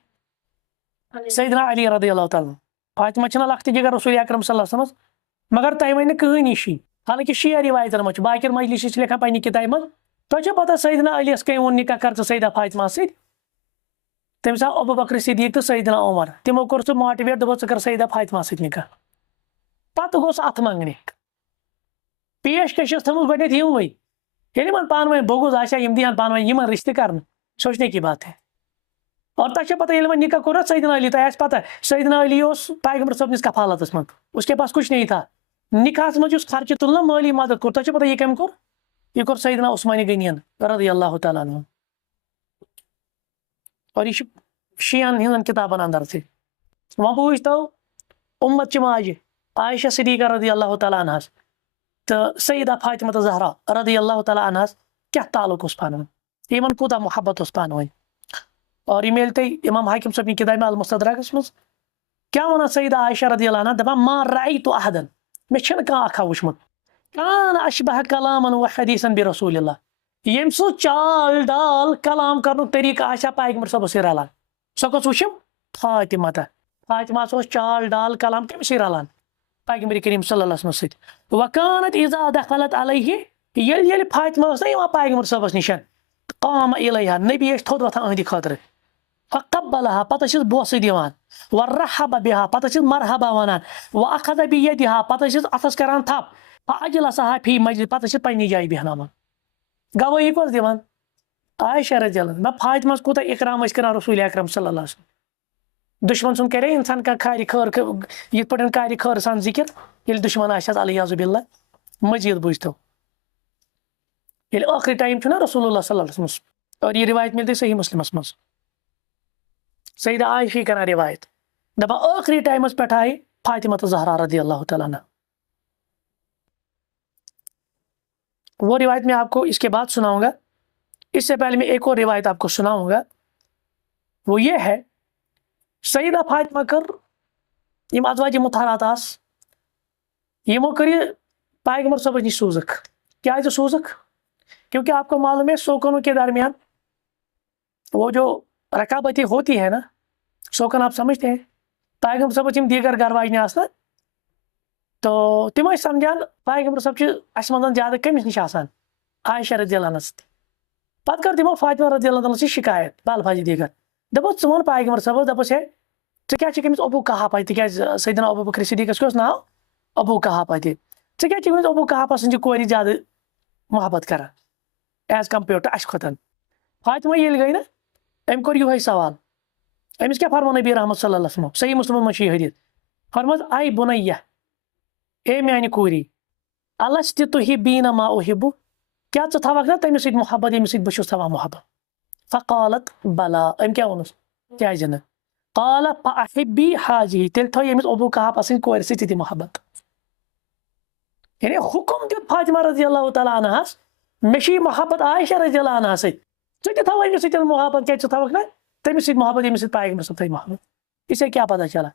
سیدنا علی رضی اللہ تعالیٰ عنہ. فاطمہ چھنا لخت جگر رسول اکرم صلی اللہ علیہ وسلم، مگر تہ ون کہانی شی، حالانکہ شیعہ روایتن مجھ باقی مجلس چھ لکھان پنہ کتابہ مز. تہ پتہ سیدنا علی کم وون نکاح کر سیدہ فاطمہ سۭتۍ؟ تمس آو ابو بکر صدیق تو سیدنا عمر، تمو کور سہ ماٹویٹ، دپو ژٕ کر سیدہ فاطمہ سۭتۍ نکاح. پتہ گوس اتھ منگنہ پیشکش تھوٚمٕژ گۄڈنیتھ یِموٕے، ییٚلہِ یِمن پانہٕ ؤنۍ بوگُز آسہِ ہا یِم دِہن پانہٕ ؤنۍ یِمن رشتہٕ کرنہٕ، سوچنے کی بات ہے. اور تہ چھِ پتہ ییٚلہِ وۄنۍ نکاح کوٚر نا سیدنا علی، تۄہہِ آسہِ پتہ سیدنا علی اوس پیغمبر صٲبنِس کفالتس منٛز، اس کے پاس کچھ نہیں تھا. نکاحس منٛز یُس خرچہ تُل نا مٲلی مدد کوٚر، تۄہہِ چھو پتہ یہ کٔمۍ کوٚر؟ یہ کوٚر سیدنا عثمان غنیَن رضی اللہ تعالیٰ عنہ. اور یہ چھُ شیعن ہٕنٛزن کتابن اندر تہِ. وۄنۍ بوٗزتو اُمت چہِ ماجہِ عائشہ صدیقہ رضی اللہ تعالیٰ عنہ تو سیدہ فاطمہ زہرا رضی اللہ تعالیٰ عنہ کیا تعلق اس پانہ ون، یمن کوتاہ محبت اس پانہ ون. اور یہ میل تھی امام حاکم صاحب کتاب المستدرکس مز کیا ونان سیدہ عائشہ رضی اللہ عنہ، دپان ما رأیت احدن، مے چھنہ کانٛہہ اکھا وچھمت کان اشبہ کلاما و حدیثا برسول اللہ، یم سو چال ڈال کلام کرنک طریقہ آسیا پیغمبر صاحب سے رلان. سو کس وچھم؟ فاطمہ. فاطمہ اوس چال ڈال کلام کمس رلان؟ پیغمبر کریم صلی اللہ علیہ وسلم. وکانت اذا دخلت علیہ، یل فاطمہ نا یوان پیغمبر صاحبس نشن، قام الیہا، نبی اس تھوٚد وتھان اہندِ خٲطرٕ، فقبلها پتہ چھس بوسہٕ دِوان، ورحب بها پتہ چھس مرحبا ونان، واخذ بیدها پتہ چھس اتھس کران تھپ، فاجلسها فی مجلس پتہ چھس پننہِ جایہِ بیہناوان. گوٲہی کۄس دِوان؟ عائشہ رضی اللہ عنہ. فاطمہ کوتاہ اکرام ٲسۍ کران رسول اکرم صلی اللہ علیہ وسلم. دشمن سن کرے انسان کا کھارِ خٲر یتھ پٲٹھۍ کارِ خٲر سان ذکر ییٚلہِ دشمن آسٮ۪س علیاذ باللہ. مزید بوٗزتو ییٚلہِ ٲخری ٹایم چھُ نا رسول اللہ صلی اللہ علیہ وسلم، اور یہ روایت ملتی صحیح مسلمس مز، سیدہ عائشہ کران روایت، دپان ٲخری ٹائمس پٮ۪ٹھ آیہِ فاطمہ زہرا رضی اللہ تعالیٰ عنہ. وہ روایت میں آپ کو اس کے بعد سناؤں گا. اس سے پہلے میں ایک اور روایت آپ کو سناؤں گا. وہ یہ ہے سیدہ فاطمہ کر یم ازواج مطہرات آس یمو کر یہ پیغمبر صاحب نش سوزک. کیا سوزک؟ کیونکہ آپ کو معلوم ہے سوکنوں کے درمیان وہ جو رقابتیں ہوتی ہے نا، سوکن آپ سمجھتے ہیں، پیغمبر صاحب یم دیگر گھر واجنہ آسنا تو تم ٲسۍ سمجھان پیغمبر صاحب چھ اس منٛز زیادہ کٔمِس نش آسان؟ عائشہ رضی اللہ عنہ سۭتۍ. پتہٕ کٔر تمو فاطمہ رضی اللہ عنہ سۭتۍ شکایت بالفاظِ دیگر، دپوس ژٕ وَن پیغمبر صاحبس، دپوس ہے ژٕ کیٛاہ چھکھ أمِس ابو قحافہ، تِکیٛازِ سیدنا ابو بکر صدیقس کیٛاہ اوس ناو؟ ابو قحافہ تہِ. ژٕ کیٛاہ چھکھ أمِس ابو قحافہ سٕنٛزِ کورِ زیادٕ محبت کران ایز کمپیٲرڈ ٹو اسہِ کھۄتن؟ فاطمہ ییٚلہِ گٔے نا، أمۍ کوٚر یِہوے سوال. أمِس کیٛاہ فرموو نبی رحمت صلی اللہ علیہ وسلم؟ صحیح مسلمن منٛز چھِ یہِ حدیث فرمٲوٕس اے بُنیہ، اے میانہِ کوٗری، الستی تحبین ما احب، کیٛاہ ژٕ تھاوکھ نا تٔمِس سۭتۍ محبت ییٚمِس سۭتۍ بہٕ چھُس تھاوان محبت؟ فقالت بلا، أمۍ کیٛاہ ووٚنُس؟ کیٛازِ نہٕ؟ قال فاحبی حاجی، تیٚلہِ تھٲو ییٚمِس ابو قحافہ سٕنٛدِ کورِ سۭتۍ تہِ محبت. یعنی حکم دیُت فاطمہ رضی اللہ تعالیٰ عنہس، مےٚ چھِ یہِ محبت عائشہ رضی اللہ عنہ سۭتۍ، ژٕ تہِ تھاو أمِس سۭتۍ محبت، کیٛازِ ژٕ تھاوکھ نا تٔمِس سۭتۍ محبت ییٚمِس سۭتۍ پیغمبر صاحب تھٲے محبت. اس سے کیا پتہ چلا؟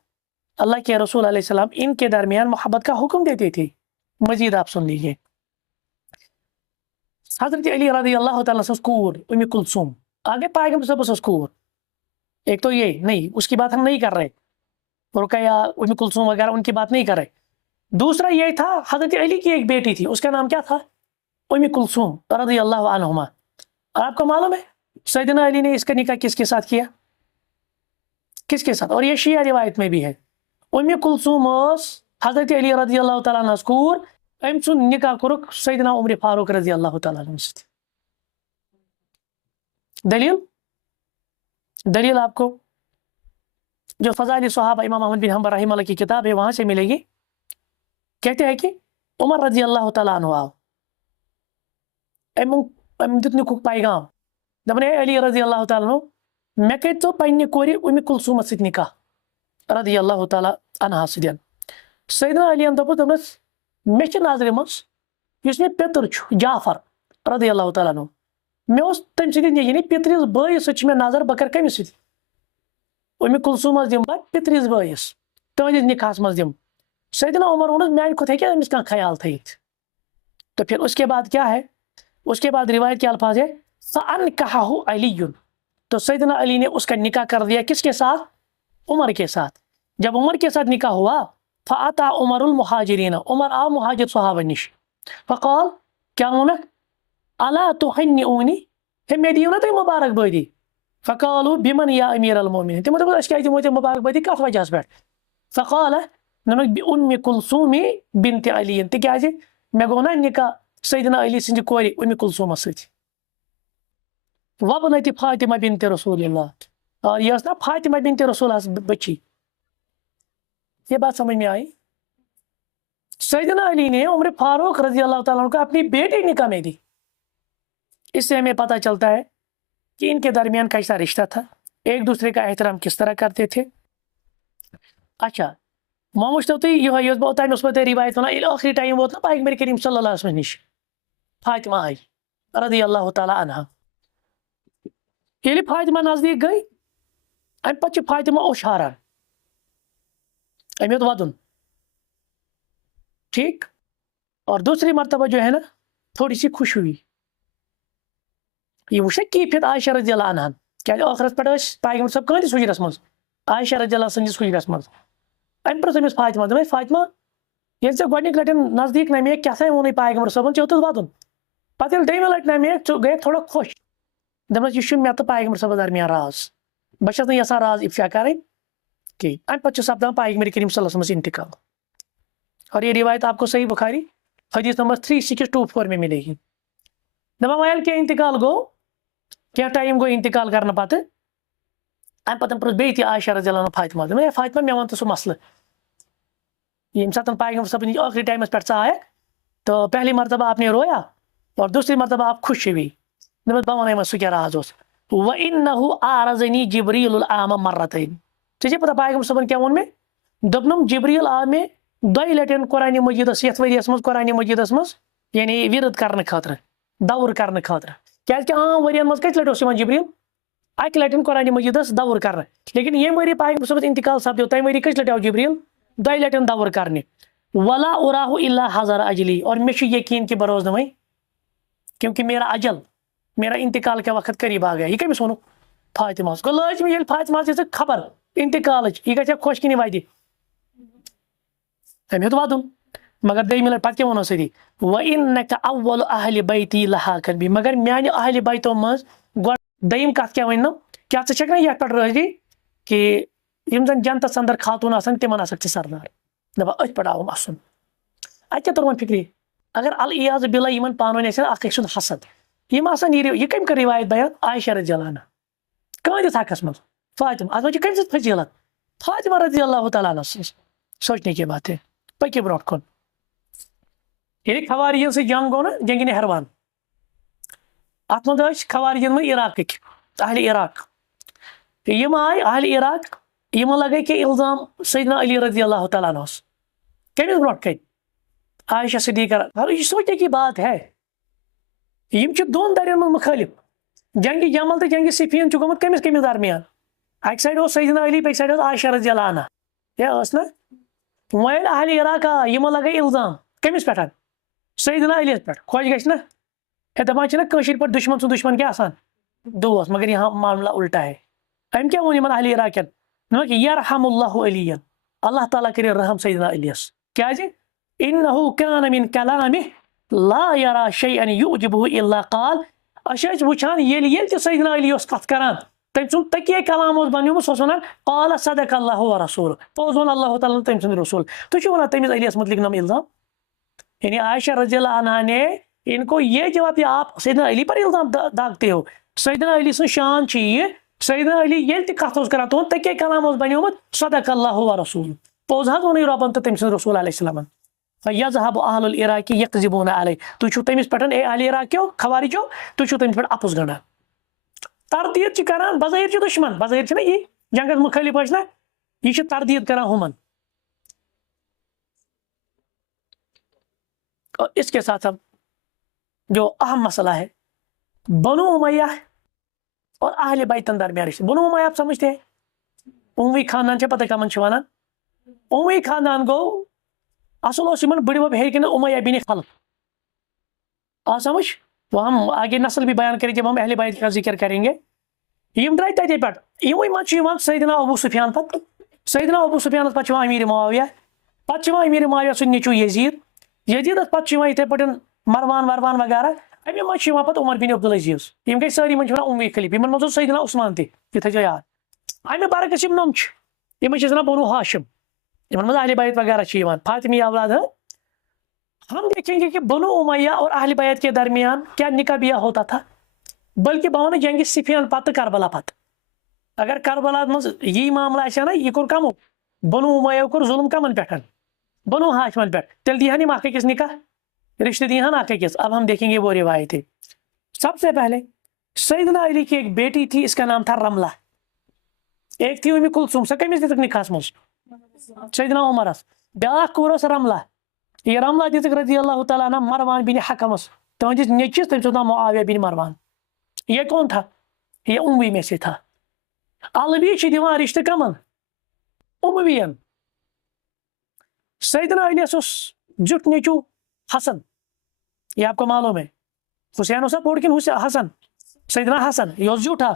اللہ کے رسول علیہ السلام ان کے درمیان محبت کا حکم دیتے تھے. مزید آپ سن لیجیے. حضرت علی رضی اللہ تعالیٰ سے کور ام کلثوم، آگے پیغمبر صاحب سے کور. ایک تو یہ نہیں، اس کی بات ہم نہیں کر رہے، رقیہ ام کلثوم وغیرہ ان کی بات نہیں کر رہے. دوسرا یہ تھا حضرت علی کی ایک بیٹی تھی، اس کا نام کیا تھا؟ ام کلثوم رضی اللہ عنہما. اور آپ کو معلوم ہے سیدنا علی نے اس کا نکاح کس کے ساتھ کیا؟ کس کے ساتھ؟ اور یہ شیعہ روایت میں بھی ہے. ام کلثوم حضرت علی رضی اللہ تعالیٰ عنہ کور، ام سن نکاح کورک سیدنا عمر فاروق رضی اللہ تعالیٰ عنہ سے. دلیل آپ کو جو فضائل صحابہ امام احمد بن حنبل رحمہ اللہ کی کتاب ہے وہاں سے ملے گی. کہتے ہیں کہ عمر رضی اللہ تعالیٰ عنہ آو ام دتن پیغام دپن اے علی رضی اللہ تعالیٰ عنہ مے کرتو پنہ کور ام کلثوم ست نکاح رضی اللہ تعالیٰ عنہ سدین. سیدنا علی دپس مے چھ نظر مز یس مے پتر چھ جعفر رضی اللہ تعالیٰ عنہ مے اس تم سد یعنی پترس بٲیس ست مے نظر بہ کر کمس ست ام کلثوم دم بہ پترس بٲیس تہندس نکاحس مز دم. سیدنا عمر ونس میانہ کھت ہیکہ امس کانٛہہ خیال تھٲیِتھ. تو پھر اس کے بعد کیا ہے؟ اس کے بعد روایت کے الفاظ ہے فَأَنْكَحَهُ عَلِيٌّ، تو سیدنا علی نے اس کا نکاح کر دیا کس کے ساتھ؟ عمر کے ساتھ. جب عمر کے ساتھ نکاح ہوا فَأَتَى عُمَرُ الْمُحَاجِرِينَ، عمر آ مہاجر صحابہ نش. فقال کیا وونک الا تُحَنِّئُونِی، ہے مے دیو نا تُہۍ مبارک بٲدی. فقالوا بمن یا امیر المومنین، تمو دوٚپ أسۍ کیٛازِ دِمو ژےٚ مبارک بٲدی کتھ وجہس پٮ۪ٹھ؟ فقال بأم کلثوم بنت علی، تکیازِ مے گوٚو نا نکاح سیدنا علی سٕنٛدِ کورِ ام کلثومس سۭتۍ. وابنت فاطمہ بنت رسول اللہ، اور یہ نا فاطمہ بنت رسول بچی. یہ بات سمجھ میں آئی؟ سیدنا علی نے عمر فاروق رضی اللہ تعالیٰ عنہ کو اپنی بیٹی نکاح میں دی. اس سے ہمیں پتہ چلتا ہے کہ ان کے درمیان کیسا رشتہ تھا، ایک دوسرے کا احترام کس طرح کرتے تھے. اچھا ماموش تو یہ بہت ٹائم اس پہ روایت ہونا آخری ٹائم ووت نا پیغمبر کریم صلی اللہ علیہ وسلم نش فاطمہ آئی رضی اللہ تعالیٰ عنہ. ییٚلہِ فاطمہ نزدیک گئی ام پتہ فاطمہ اوش ہاران، ام ہیوت ودن ٹھیک. اور دوسری مرتبہ جو ہے نا تھوڑی سی خوش ہوئی. یہ وچھا کیفیت عائشہ رضی اللہ عنہ کیا ٲخرس پہ پیغمبر صاحب کہندس حجرس مز عائشہ رضی اللہ سندس حجرس مز. ام پرٛژھ أمِس فاطمہ دپیس فاطمہ ییٚلہِ ژےٚ گۄڈنِکۍ لٹہِ نزدیک نمیک کیٛاہ تھانۍ ووٚنُے پیغمبر صٲبن ژےٚ ہیوٚتُس ودُن، پتہٕ ییٚلہِ دوٚیمہِ لٹہِ نمیک ژٕ گٔیکھ تھوڑا خۄش، دپس یہ چھُ مےٚ تہٕ پیغمبر صٲبس درمیان راز، بہٕ چھس نہٕ یژھان راز افشا کرٕنۍ کینٛہہ. امہِ پتہٕ چھُ سپدان پیغمبر کریم صلی اللہ علیہ وسلم انتقال. اور یہ روایت آپ کو صحیح بخاری حدیث نمبر 3624 میں ملے گی. دپان وۄنۍ ییٚلہِ کینٛہہ انتقال گوٚو، کینٛہہ ٹایم گوٚو انتقال کرنہٕ پتہٕ، امہِ پتہٕ پرٛژھ بیٚیہِ تہِ عائشہ رضی اللہ عنہ فاطمہ دپان اے فاطمہ مےٚ وَن تہٕ سُہ مسلہٕ ییٚمہِ ساتہٕ پیغمبر صٲبن آخری ٹائمس پٮ۪ٹھ ژٕ آیکھ تو پہلی مرتبہ آپ نے رویا اور دوسری مرتبہ آپ خوش ہوئی. دپس بہٕ وَنَے وۄنۍ سُہ کیٛاہ راز اوس. وَإِنَّهُ أَعْرَضَنِي جِبْرِيلُ الْعَامَ مَرَّتَيْنِ، ژےٚ چھے پتہ پیغمبر صٲبن کیٛاہ ووٚن مےٚ؟ دوٚپنم جبریٖل آو مےٚ دۄیہِ لٹہِ قرآنِ مجیٖدس یتھ ؤریَس منٛز قرآنِ مجیٖدس منٛز یعنی وِرد کرنہٕ خٲطرٕ، دور کرنہٕ خٲطرٕ. کیٛازِکہِ عام ؤرین منٛز کٔژِ لٹہِ اوس یِوان جبریٖل؟ اکہِ لٹہِ قرآنِ مجیٖدس دور کرنہٕ. لیکن ییٚمہِ ؤری پیغمبر صٲبس انتقال سپدیو تمہِ ؤری کٔژِ لٹہِ آو جبریٖل؟ دۄیہِ لٹہِ دور کرنہِ. ولا اراہ الا حضر اجلی، اور مے چھُ یقین کہ بہ روز نہٕ وۄنۍ کیونکہ میرا اجل میرا انتقال کا وقت قریب آ گیا. یہ کٔمِس ووٚنُکھ؟ فاطمہس. گوٚو لٲج مےٚ ییٚلہِ فاطمہس دِژٕکھ خبر انتقالٕچ، یہِ گژھِ خۄش کِنہٕ وتہِ، أمۍ ہیوٚت ودُن. مگر دوٚیمہِ لٹہِ پتہٕ کیٛاہ ووٚنُن سۭتی وَإِنَّكَ أَوَّلُ أَهْلِ بَيْتِي لَحَاقًا بِي، مگر میانہِ اہلِ بیتو منٛز گۄڈٕ دوٚیِم کتھ کیٛاہ وننم، کیٛاہ ژٕ چھکھ نا یتھ پٮ۪ٹھ رٲضی کہ یِم زن جنتس اندر خاتون آسن تمن آسکھ ژٕ سردار. دپان أتھۍ پٮ۪ٹھ آوُم اسُن. اتہِ کیٛاہ توٚرمن فکری اگر العیاذ باللہ یِمن پانہٕ ؤنۍ آسن اکھ أکۍ سُنٛد حسد، یِم آسن یہ کٔمۍ کٔر روایت بیان؟ عائشہ رضی اللہ عنہ کٕہٕنٛدِس حقس منٛز فاطمہ. اتھ منٛز چھِ کٔمۍ سٕنٛز فضیلت؟ فاطمہ رضی اللہ تعالیٰ عنہ سٕنٛز. سوچنے کی بات ہے. پٔکِو برونٛٹھ کُن. ییٚلہِ خواریٖجن سۭتۍ جنگ گوٚو نا جنگِ نہروان، اتھ منٛز ٲسۍ خواریٖجن منٛز عراقٕکۍ اہلِ عراق. یِم آے اہلِ عراق، یِمن لگٲے کینٛہہ الزام سیدنا علی رضی اللہ تعالیٰ عنہس. کٔمِس برونٛٹھ کَنہِ؟ عائشہ صدیقہ. یہ سوچنے کی بات ہے. یم چھِ دۄن دَرٮ۪ن منٛز مُخٲلِف. جنگِ جمل تہٕ جنگِ صفیٖن چھُ گوٚمُت کٔمِس کٔمِس درمیان؟ اکہِ سایڈٕ اوس سیدنا علی، بیٚکہِ سایڈٕ اوس عائشہ رضی اللہ عنہ. ٲس نا؟ وۄنۍ ییٚلہِ اہلِ عراق آے یِمن لگٲے الزام کٔمِس پٮ۪ٹھ؟ سیدنا علی یس پٮ۪ٹھ. خۄش گژھِ نا؟ ہے دپان چھِ نا کٲشِر پٲٹھۍ دُشمن سُنٛد دُشمن کیٛاہ آسان؟ دوس. مگر یہاں معاملہ الٹا ہے. أمۍ کیٛاہ ووٚن یِمن اہلِ عراقین؟ یرحم اللہ علیَّن، اللہ تعالیٰ کٔرِنۍ رحم سیدنا علی یس. کیٛازِ؟ انہو کان من کلامہ لا یرا شیئا یعجبہ الا قال. اچھا وچھان یل تہ سیدنا علی اس کت کران تم سن تکیے کلام اس بنیومت سو ونان قال صدق اللہ ورسول پوز ون اللہ تعالیٰ تم سند رسول. تھی ونان تمس علیس متعلق نم الزام. یعنی عائشہ رضی اللہ عنہا نے ان کو یہ جواب دیا آپ سیدنا علی پر الزام داغتے ہو. سیدنا علی سن شان یہ سیدنا علی یل تہ کت کران تہد تکیے کلام اس بنیومت صدق اللہ ورسول پوز حض ون ربن تو تم سند رسول علیہ السلام. فیذهب اہل العراق یکذبون علیہ تھی چھو تمس پہ اے اہل عراقیو خوارجو تھی چھو تمس پہ اپز گنڈان تردید کران بظاہر چھ دشمن بظاہر چھ نا یہ جنگس مخالف نا یہ تردید کران ہمن. اور اس کے ساتھ جو اہم مسئلہ ہے بنو امیہ اور اہل بیتن درمیان رشتہ. بنو امیہ آپ سمجھتے ہیں اموی خاندان سے پتہ کمن ونان اموی خاندان گو اصل اس بڑی بب ہے کہ امیہ بن خلف آ سمجھ. وہ ہم آگے نسل بھی بیان کریں جب ہم اہل بیت کا ذکر کریں گے. یم درائے تتے پہ یہ سیدنا ابو سفیان پہ سیدنا ابو سفیان پہ امیر معاویہ پہ امیر معاویہ سن نیچو یزید یزیدس پہ اتھے پہ مروان ورمان وغیرہ امی مجھ پہ عمر بن عبدالعزیز یم گئی ساری من امی خلیف ان مز سیدنا عثمان تہ یہ تھو یاد. امہ برعکس یم نم یم ونان بنو ہاشم ان مز اہل بیت وغیرہ فاطمی اولاد. ہم دیکھیں گے کہ بنو امیہ اور اہل بیت کے درمیان کیا نکاح بیاہ ہوتا تھا. بلکہ بہ جنگ صفین پتہ کربلا پتہ اگر کربلا مز یہ معاملہ آ نا یہ کور کمو بنو امیہ کور ظلم کمن پہ بنو ہاشمن پہ تیل دیہن یم اخ أکس نکاح رشتہ دیہن اخ أکس. اب ہم دیکھیں گے وہ روایتیں. سب سے پہلے سیدنا علی کی ایک بیٹی تھی اس کا نام تھا رملہ ایک تھی کلثوم سہ کمس دتک نکاحس مز سیدنا عمرس بیاکھ کورس رملہ یہ رملہ دتک رضی اللہ تعالیٰ عنہ مروان بن حکمس تہندس نیچس تم سندا معاویہ بن مروان. یہ کون تھا یہ اموی میں سے تھا. الوی دیوان رشتہ کمن اموین. سیدنا علیس جٹ نیچو حسن یہ آپ کو معلوم ہے حسین اس بوڑ کن حسن سیدنا حسن یہ جھوٹا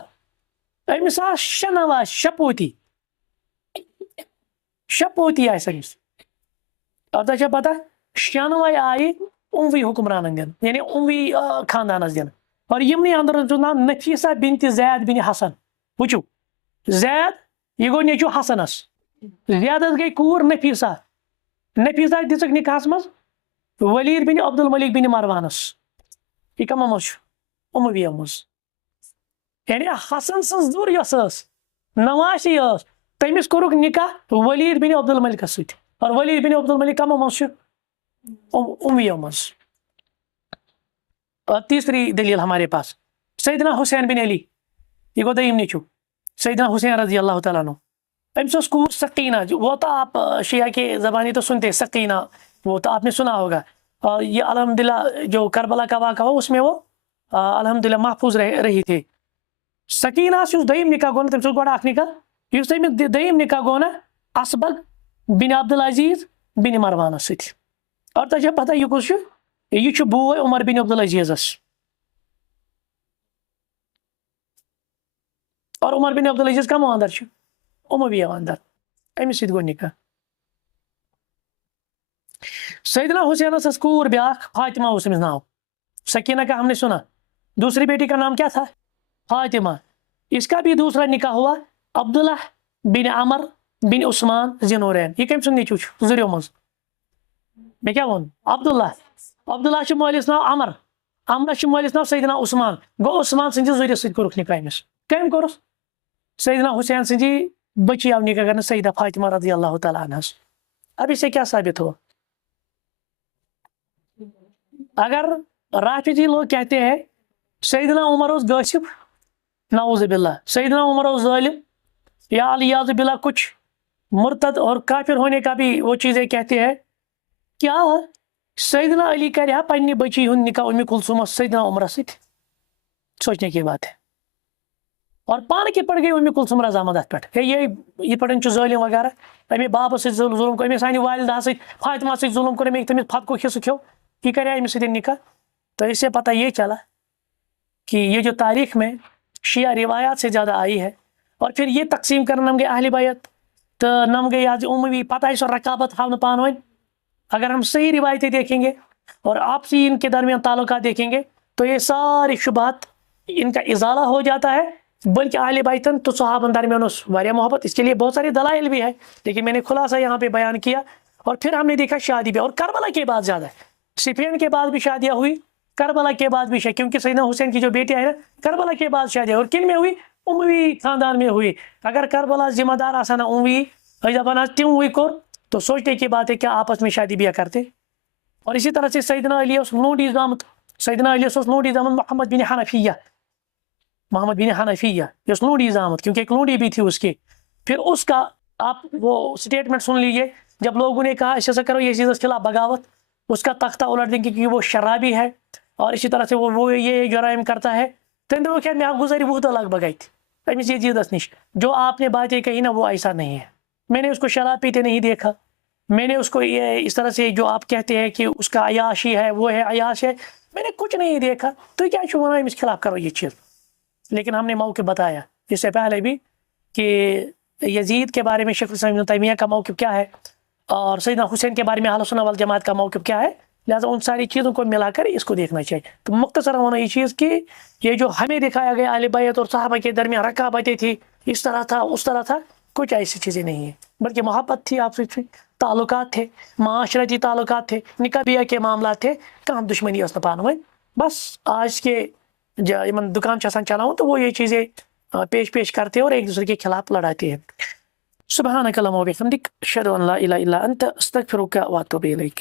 امس شنواز شپوتی شپوتی آئے سمس اور تہ پتہ شنوائی آئی اموی حکمران دن یعنی اموی خاندانس دن. اور یمنی اندر نام نفیسہ بنت زید بن حسن وچو زید یہ گو نیچو حسنس زیادس گئی کور نفیسہ نفیسہ دتک نکاحس مز ولید بن عبد الملک بن مروانس یہ کم مز امویہ مز. یعنی حسن سن دور یس نواسی تمس کورک نکاح ولید بن عبد الملک ست اور ولید بن عبد الملک کم مز امویہ مز. اور تیسری دلیل ہمارے پاس سیدنا حسین بن علی یہ گو دیم نیچو سیدنا حسین رضی اللہ تعالیٰ عنہ امس کور سکینہ وہ تو آپ شیعہ کے زبانی تو سنتے سکینہ وہ تو آپ نے سنا ہوگا. اور یہ الحمدللہ جو کربلا کا واقعہ ہو اس میں وہ الحمدللہ محفوظ رہی تھی. سکینہ سے دیم نکاح گو تم گوڑا اخ نکاح اس دیم نکاح گو نا اسبغ بن عبدالعزیز بن مروان ست. اور تجھے پتہ یہ کس یہ بوے عمر بن عبدالعزیزس اور عمر بن عبدالعزیز کم اندر امویہ اندر امس ست گو نکاح. سیدنا حسین اس کور بیاکھ فاطمہ اس میں نام سکینہ کا ہم نے سنا. دوسری بیٹی کا نام کیا تھا فاطمہ. اس کا بھی دوسرا نکاح ہوا عبداللہ بن عمر بن عثمان ذنورین. یہ کم سن نیچو زریو مز میں کیا ون عبداللہ مولس ناو عمر عمرس مولس ناو سیدنا عثمان گو عثمان سندس ذریعہ ست کورک نکاح امس کم کورس سیدنا حسین سندی بچی آو نکاح کرنا سیدہ فاطمہ رضی اللہ تعالیٰ عنہ. اب اس سے کیا ثابت ہوا اگر رافضی لوگ کہتے ہیں سیدنا عمر اس غاصب نعوذ باللہ سیدنا عمر اس ظالم یا الیاذ باللہ کچھ مرتد اور کافر ہونے کا بھی وہ چیزیں کہتے ہیں کیا سیدنا علی کریا پنی بچی ہن نکاح ام کلثوم سیدنا عمر ست سوچنے کی بات ہے. اور پان کے پڑ گئی ام کلثوم رضامند ات پہ یہ پڑھن ظالم وغیرہ امی بابس ست ظلم کر سانہ والدہ ست فاطمہ ست ظلم کر تمس پھت کو حصہ کھو یہ کرے امس ست نکاح. تو اس سے پتہ یہ چلا کہ یہ جو تاریخ میں شیعہ روایات سے زیادہ آئی ہے اور پھر یہ تقسیم کرنا نم گئی اہل بیت تو نم گئی آج اموی پتہ سو رقابت ہاؤ پان ون اگر ہم صحیح روایتیں دیکھیں گے اور آپسی ان کے درمیان تعلقات دیکھیں گے تو یہ ساری شبہات ان کا ازالہ ہو جاتا ہے. بلکہ اہل بیتن تو صحابہ درمیان واریاہ محبت، اس کے لیے بہت سارے دلائل بھی ہے، لیکن میں نے خلاصہ یہاں پہ بیان کیا. اور پھر ہم نے دیکھا شادی بھی، اور کربلا کے بعد زیادہ ہے، صفین کے بعد بھی شادیاں ہوئی، کربلا کے بعد بھی کیونکہ سیدنا حسین کی جو بیٹی ہے نا کربلا کے بعد شادیاں، اور کن میں ہوئی؟ اموی خاندان میں ہوئی. اگر کربلا ذمہ دار آسانا اموی بنا تم ہوئی کور تو سوچنے کی بات ہے کہ آپس میں شادی بیاہ کرتے. اور اسی طرح سے سیدنا علی لونڈی زامت، سیدنا علی لونڈی زامت محمد بن حنفیہ، محمد بن حنفیہ یس لونڈی زامت، کیونکہ ایک لونڈی بھی تھی اس کی. پھر اس کا آپ وہ سٹیٹمنٹ سن لیجئے، جب لوگوں نے کہا ایسا کرو یہ چیز خلاف بغاوت، اس کا تختہ الٹ دیں گے کیونکہ وہ شرابی ہے اور اسی طرح سے وہ یہ جرائم کرتا ہے. تم دو کیا میں گزاری بہت لگ بگائی تھی امس یہ چیز نش، جو آپ نے باتیں کہی نا وہ ایسا نہیں ہے. میں نے اس کو شراب پیتے نہیں دیکھا، میں نے اس کو یہ اس طرح سے جو آپ کہتے ہیں کہ اس کا عیاشی ہے وہ ہے عیاش ہے، میں نے کچھ نہیں دیکھا. تو کیا شبہ اس خلاف کرو یہ چیز. لیکن ہم نے موقع بتایا اس سے پہلے بھی کہ یزید کے بارے میں شیخ الاسلام ابن تیمیہ کا موقف کیا ہے اور سیدنا حسین کے بارے میں اہل سنت والجماعت کا موقف کیا ہے. لہٰذا ان ساری چیزوں کو ملا کر اس کو دیکھنا چاہیے. تو مختصر ہونا یہ چیز کہ یہ جو ہمیں دکھایا گیا اہل بیت اور صحابہ کے درمیان رقابتیں تھی، اس طرح تھا اس طرح تھا، کچھ ایسی چیزیں نہیں ہیں، بلکہ محبت تھی، آپسی تعلقات تھے، معاشرتی تعلقات تھے، نکاح بیاہ کے معاملات تھے، کہاں دشمنی اس پان ون. بس آج کے دکان چسان چلاؤں تو وہ یہ چیزیں پیش کرتے اور ایک دوسرے کے خلاف لڑاتے ہیں. سبحانک اللہم و بحمدک اشہد ان لا الہ الا انت استغفرک و اتوب الیک.